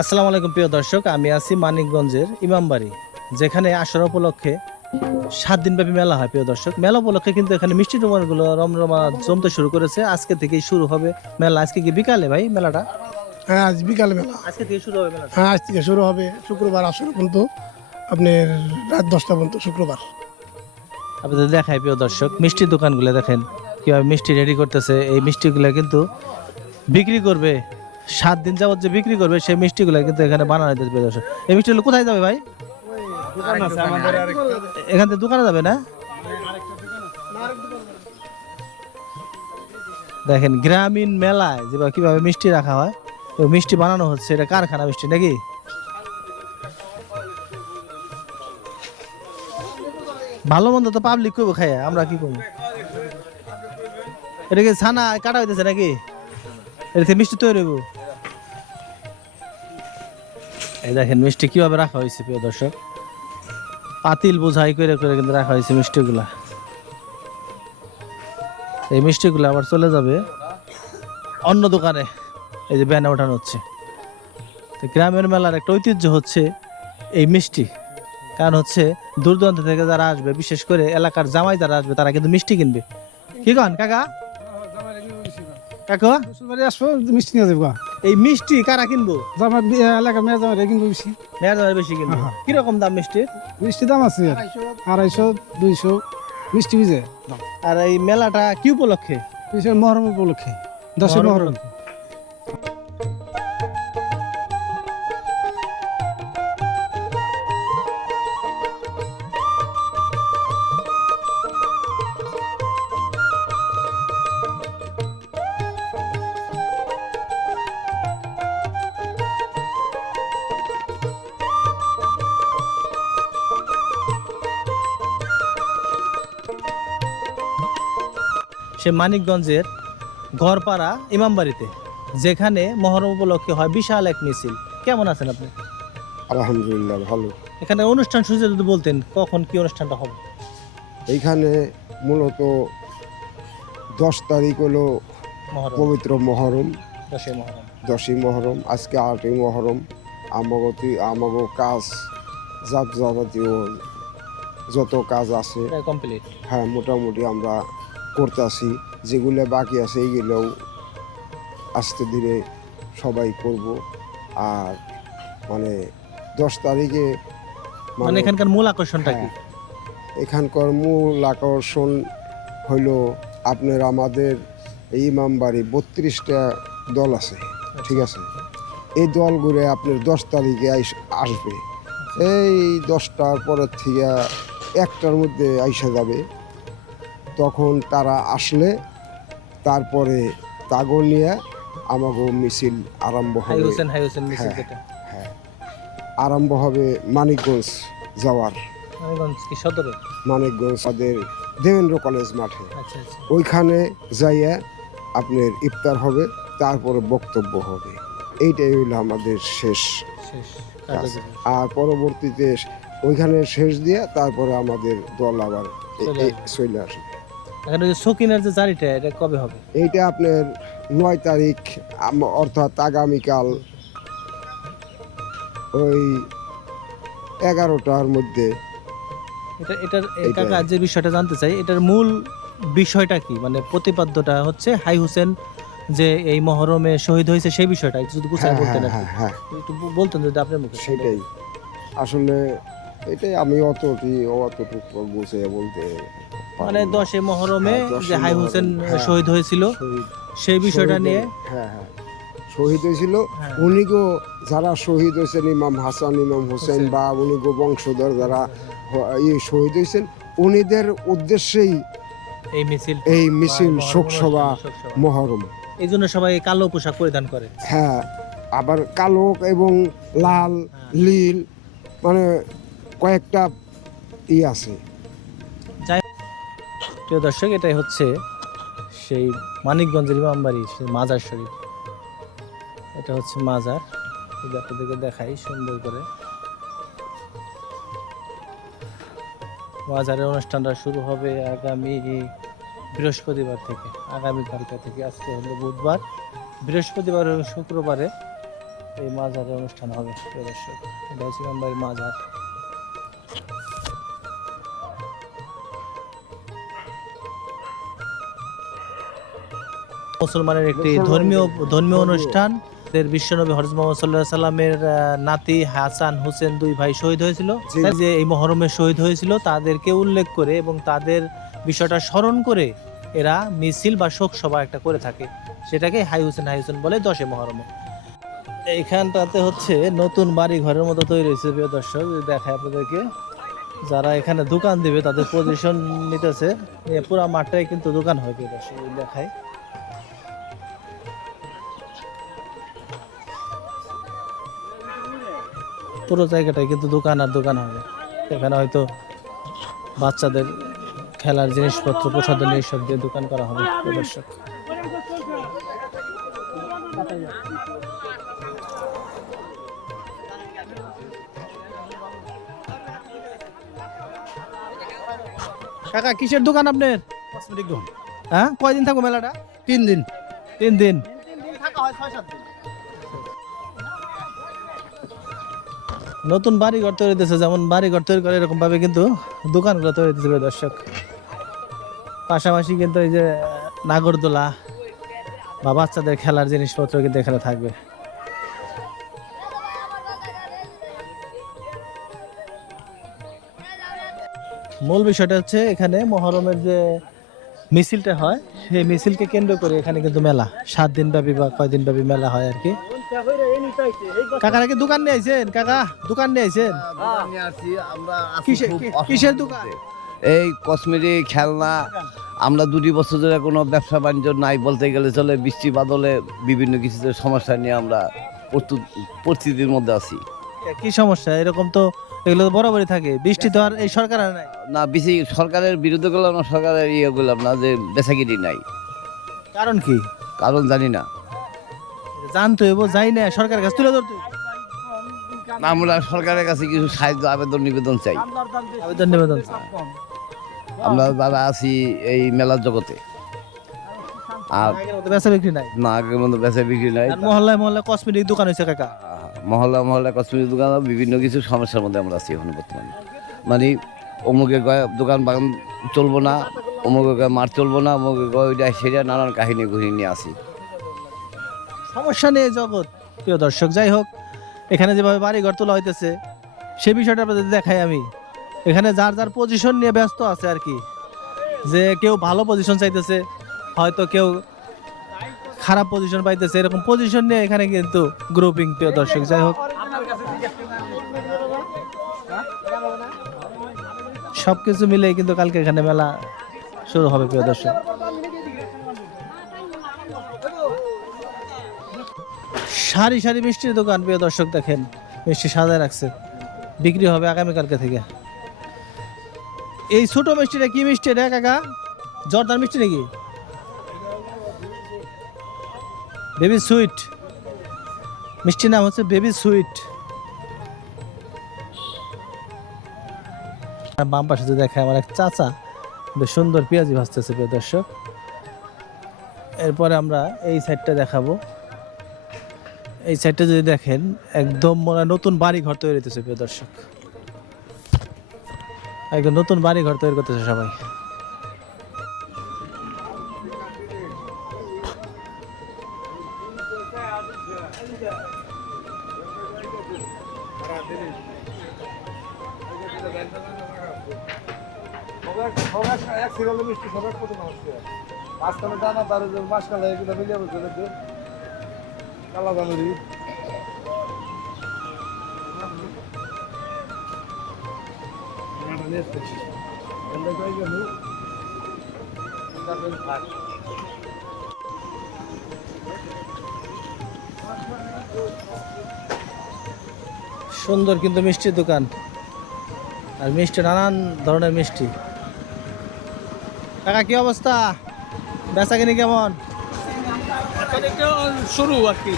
আসসালামু আলাইকুম প্রিয় দর্শক, আমি আছি মানিকগঞ্জের ইমামবাড়ি, যেখানে আশারা উপলক্ষে 7 দিনব্যাপী মেলা হয়। প্রিয় দর্শক, মেলা উপলক্ষে কিন্তু এখানে মিষ্টি দোকানগুলো রমরমা জমতে শুরু করেছে। আজকে থেকেই শুরু হবে মেলা। আজকে কি বিকালে ভাই মেলাটা? হ্যাঁ, আজ বিকাল বেলা। আজকে থেকে শুরু হবে মেলাটা? হ্যাঁ, আজ থেকে শুরু হবে শুক্রবার আসর পর্যন্ত, আপনার রাত 10টা পর্যন্ত শুক্রবার। আপনাদের দেখাই প্রিয় দর্শক, মিষ্টির দোকানগুলো দেখেন কিভাবে মিষ্টি রেডি করতেছে। এই মিষ্টিগুলো কিন্তু বিক্রি করবে 7 দিন যাবত, যে বিক্রি করবে সেই মিষ্টিগুলো কিন্তু এখানে বানানো হইতেছে। প্রিয় দর্শক, এই মিষ্টিগুলো কোথায় যাবে ভাই? এখান থেকে দোকানে যাবে না? দেখেন গ্রামীণ মেলায় যেভাবে কিভাবে মিষ্টি রাখা হয়, তো মিষ্টি বানানো হচ্ছে। এটা কারখানা মিষ্টি নাকি? ভালো মন্দ তো পাবলিক করবো খাইয়া, আমরা কি করবো? এটা কি ছানা কাটা হইতেছে নাকি? এটা থেকে মিষ্টি তৈরি হইব। এই দেখেন মিষ্টি কিভাবে রাখা হয়েছে প্রিয় দর্শক, পাতিল বোঝাই করে করে কিন্তু রাখা হয়েছে মিষ্টিগুলা। এই মিষ্টিগুলো আবার চলে যাবে অন্য দোকানে। এই যে ব্যানে ওঠানো হচ্ছে। তো গ্রামের মেলার একটা ঐতিহ্য হচ্ছে এই মিষ্টি। কারণ হচ্ছে দূর দূরান্ত থেকে যারা আসবে, বিশেষ করে এলাকার জামাই যারা আসবে, তারা কিন্তু মিষ্টি কিনবে। কি কন কাকা? কাকা আসবো মিষ্টি নিয়ে যাবো। এই মিষ্টি কারা কিনবো? আমার এলাকার মেয়ে জামাই কিনবো বেশি। মেয়ের জামাই বেশি কিনবে। কিরকম দাম মিষ্টির? মিষ্টি দাম আছে 250, 200 মিষ্টি বুঝে। আর এই মেলাটা কি উপলক্ষে? মহরম উপলক্ষে, 10 মহরম। সে মানিকগঞ্জের ঘরপাড়া ইমামবাড়িতে, যেখানে মহরম উপলক্ষে হয় বিশাল এক মিছিল। কেমন আছেন আপনি? আলহামদুলিল্লাহ ভালো। এখানে অনুষ্ঠান সূচি যদি বলতেন, কখন কি অনুষ্ঠানটা হবে? এইখানে মূলত 10 তারিখ হলো মহরম, পবিত্র মহরম, 10ই মহরম। 10ই মহরম, আজকে 8ই মহরম। আমাগো কাজ যাবতীয় যত কাজ আছে, প্রায় কমপ্লিট। হ্যাঁ মোটামুটি আমরা করতেছি। যেগুলো বাকি আছে এইগুলোও আস্তে ধীরে সবাই করব। আর মানে 10 তারিখে মানে এখানকার মূল আকর্ষণটা কি? হ্যাঁ, এখানকার মূল আকর্ষণ হইল আপনার আমাদের এই ইমামবাড়ি 32টা দল আছে, ঠিক আছে? এই দলগুলো আপনার 10 তারিখে আসবে। এই 10টার পরের থেকে 1টার মধ্যে আইসা যাবে। তখন তারা আসলে তারপরে তাগো নিয়ে আমাগো মিছিল আরম্ভ হাই হবে। হোসেন মিছিল যেটা। হ্যাঁ, আরম্ভ হবে মানিকগঞ্জ যাওয়ার। মানিকগঞ্জ কি সদরে? মানিকগঞ্জ তাদের দেবেন্দ্র কলেজ মাঠে, আচ্ছা আচ্ছা। ওইখানে যাইয়া আপনার ইফতার হবে, তারপরে বক্তব্য হবে। এইটাই হইলো আমাদের শেষ শেষ কাজ। কার্যক্রম। আর পরবর্তীতে ওইখানে শেষ দিয়ে তারপরে আমাদের দল আবার চলে আসবে। এখানে যে সকিনের যে জারিটা, এটা কবে হবে? এইটা আপনার 9 তারিখ, অর্থাৎ আগামীকাল ওই 11টার মধ্যে। এটার কাকা যে বিষয়টা জানতে চাই, এটার মূল বিষয়টা কি? মানে প্রতিপাদ্যটা হচ্ছে হাই হোসেন যে এই মহরমে শহীদ হয়েছে, সেই বিষয়টা একটু যদি গুছায় হ্যাঁ বলতেন। হ্যাঁ হ্যাঁ, একটু বলতেন যদি আপনার মুখে। সেটাই আসলে। এটাই আমি অতটুকু বুঝে বলতে মানে 10ই মহরমে হ্যাঁ, 10ই যে হাই হোসেন মহরম, হ্যাঁ, শহীদ হয়েছিল, শহীদ সেই বিষয়টা নিয়ে। হ্যাঁ হ্যাঁ, শহীদ হয়েছিল। হ্যাঁ। উনিগো যারা শহীদ হয়েছেন, ইমাম হাসান, ইমাম হোসেন, বা উনিগো বংশধর যারা শহীদ হয়েছেন, উনিদের উদ্দেশ্যেই এই মিছিল বা শোকসভা মহরম। এই জন্য সবাই কালো পোশাক পরিধান করে। হ্যাঁ, আবার কালো এবং লাল, নীল, মানে কয়েকটা আছে। প্রিয় দর্শক, এটাই হচ্ছে সেই মানিকগঞ্জের ইমামবাড়ি, সেই মাজার শরীফ। এটা হচ্ছে মাজার, আপনাদেরকে দেখাই সুন্দর করে। মাজারের অনুষ্ঠানটা শুরু হবে আগামী বৃহস্পতিবার থেকে। আগামীকালকা থেকে, আজকে হলো বুধবার, বৃহস্পতিবার ও শুক্রবারে এই মাজারে অনুষ্ঠান হবে প্রিয় দর্শক। এটা হচ্ছে ইমামবাড়ির মাজার। মুসলমানের একটি ধর্মীয় অনুষ্ঠান। বিশ্বনবী হযরত মুহাম্মদ সাল্লাল্লাহু আলাইহি সাল্লামের নাতি হাসান হুসেন দুই ভাই শহীদ হয়েছিল, যে এই মহরমে শহীদ হয়েছিল তাদেরকে উল্লেখ করে এবং তাদের বিষয়টা স্মরণ করে এরা মিছিল বা শোক সভা একটা করে থাকে, সেটাকে হাই হুসেন বলে 10 মহরমে। এইখানটাতে হচ্ছে নতুন বাড়ি ঘরের মতো তৈরি হয়েছে প্রিয় দর্শক, দেখায় আপনাদেরকে। যারা এখানে দোকান দিবে তাদের পজিশন নিতেছে, পুরো মাঠটাই কিন্তু দোকান হয় প্রিয় দর্শক, দেখায়। পুরো জায়গাটাই কিন্তু দোকান আর দোকান হবে। এখানে হয়তো বাচ্চাদের খেলার জিনিসপত্র, প্রসাধনী সব দিয়ে দোকান করা হবে প্রিয় দর্শক। কাকা কিসের দোকান আপনার? কসমেটিক দোকান। হ্যাঁ, কয়দিন থাকবো মেলাটা? 3 দিন। 3 দিন। নতুন বাড়িঘর তৈরি হইতেছে, যেমন বাড়িঘর তৈরি করে এরকম ভাবে কিন্তু দোকানগুলো তৈরি হইতেছে প্রিয় দর্শক। পাশাপাশি কিন্তু এই যে নাগরদোলা বা বাচ্চাদের খেলার জিনিসপত্র কিন্তু এখানে থাকবে। মূল বিষয়টা হচ্ছে এখানে মহরমের যে মিছিলটা হয়, সেই মিছিলকে কেন্দ্র করে এখানে কিন্তু মেলা 7 দিন ব্যাপী বা কয়দিন ব্যাপী মেলা হয় আর কি। কাকা নাকি দোকান নিয়ে আইছেন? কাকা দোকান নিয়ে আইছেন? কিসের দোকান? এই কসমেটিক খেলনা। আমরা 2 বছর ধরে কোনো ব্যবসা বাণিজ্য নাই বলতে গেলে চলে। বৃষ্টি বাদলে বিভিন্ন কিছুতে সমস্যা নিয়ে আমরা পরিস্থিতির মধ্যে আছি। কি সমস্যা? এরকম তো এগুলো তো বরাবরই থাকে, বৃষ্টি তো আর এই সরকার আর নাই না, বেশি সরকারের বিরুদ্ধে গেলাম না, সরকারের ইয়ে করলাম না, যে বেচাকিরি নাই। কারণ কি? কারণ জানি না, জানতো এবো যাই না, সরকারের কাছে তুলে ধরতে আমরা সরকারের কাছে কিছু সাহায্য আবেদন নিবেদন চাই। আবেদন নিবেদন। আমরা যারা আছি এই মেলার জগতে, আর বেচা বিক্রি নাই না, আগের মতো বেচা বিক্রি নাই। মহল্লায় মহল্লায় কসমেটিক দোকান হয়েছে কাকা। মহল্লা কসমেটিক দোকান, বিভিন্ন কিছু সমস্যার মধ্যে আমরা আছি এখন বর্তমানে। মানে অমুকের দোকান বাগান চলবো না, অমুকের মাঠ চলবো না, অমুকের ওইটা সেটা নানান কাহিনী ঘুরিয়ে নিয়ে আসি। সমস্যা নেই জগৎ প্রিয় দর্শক। যাই হোক, এখানে যেভাবে বাড়ি ঘর তোলা হইতেছে সে বিষয়টা আপনাদের দেখাই আমি। এখানে যার যার পজিশন নিয়ে ব্যস্ত আছে আর কি, যে কেউ ভালো পজিশন চাইতেছে, হয়তো কেউ খারাপ পজিশন পাইতেছে, এরকম পজিশন নিয়ে এখানে কিন্তু গ্রুপিং প্রিয় দর্শক। যাই হোক, সবকিছু মিলে কিন্তু কালকে এখানে মেলা শুরু হবে প্রিয় দর্শক। সারি সারি মিষ্টির দোকান প্রিয় দর্শক, দেখেন মিষ্টি সাজায় রাখছে, বিক্রি হবে আগামীকালকে থেকে। এই ছোট মিষ্টিটা কি মিষ্টি রে কাকা? জর্দার মিষ্টি নাকি? বেবি সুইট মিষ্টির নাম হচ্ছে বেবি সুইট। বাম পাশে যদি দেখে আমার এক চাচা বেশ সুন্দর পেঁয়াজি ভাজতেছে প্রিয় দর্শক। এরপরে আমরা এই সাইডটা দেখাবো। এই সাইডটা যদি দেখেন একদম মনে হয় নতুন বাড়ি ঘর তৈরি হইতেছে প্রিয় দর্শক, একদম নতুন বাড়ি ঘর তৈরি করতেছে সবাই। সুন্দর কিন্তু মিষ্টির দোকান, আর মিষ্টি নানান ধরনের মিষ্টি। কাকা কি অবস্থা, বেচা কিনি কেমন? শুরু আর কি,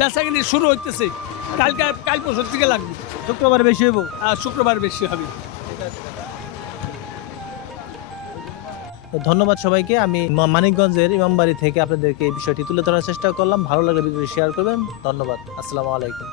বেচা কিনি শুরু হইতেছে। কাল পরশুর থেকে লাগবে, শুক্রবার বেশি হইব, শুক্রবার বেশি হবে। তো ধন্যবাদ সবাইকে। আমি মানিকগঞ্জের ইমামবাড়ি থেকে আপনাদেরকে এই বিষয়টি তুলে ধরার চেষ্টা করলাম। ভালো লাগলে ভিডিওটি শেয়ার করবেন। ধন্যবাদ। আসসালামু আলাইকুম।